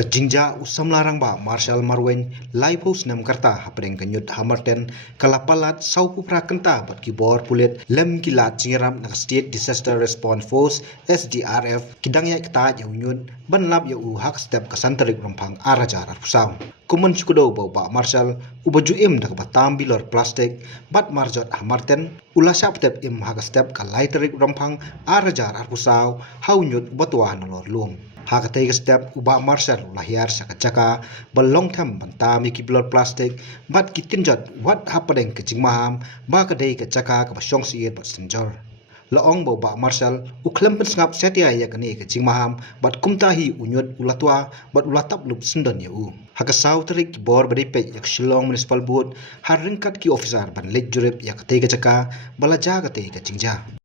Kajingja usam larang ba Marshal Marwen Lighthouse nam karta hapreng kanyut hamarten kalapalat saupu prakenta bat kibor pulet lem kilat jingram nak State Disaster Response Force SDRF kidang ya kta yunyut ban lab ya u hak step kasantarik rampang arajar pusam kuman chukudo ba Marshal ubaju im dak batam bilor plastik bat marjot hamarten ula sap step im hak step kalaiterik rampang arajar pusau haunyut batwa nolor lum hakatay step uba Marshal lahir sakacaka balong tham banta miki blor plastic bat kitinjat wat hapadeng kecing maham ba kadai kacaka ka basyong siit bat senjor laong ba Marshal uklem pensngap setia ya kani kecing maham bat kumtahi unyut ulatwa bat ulatap lup sendon ya u hakasau terik bor badipe yak Shillong Municipal Board har ringkat ki officer ban lek jurip ya katay kacaka balaja katay kecingja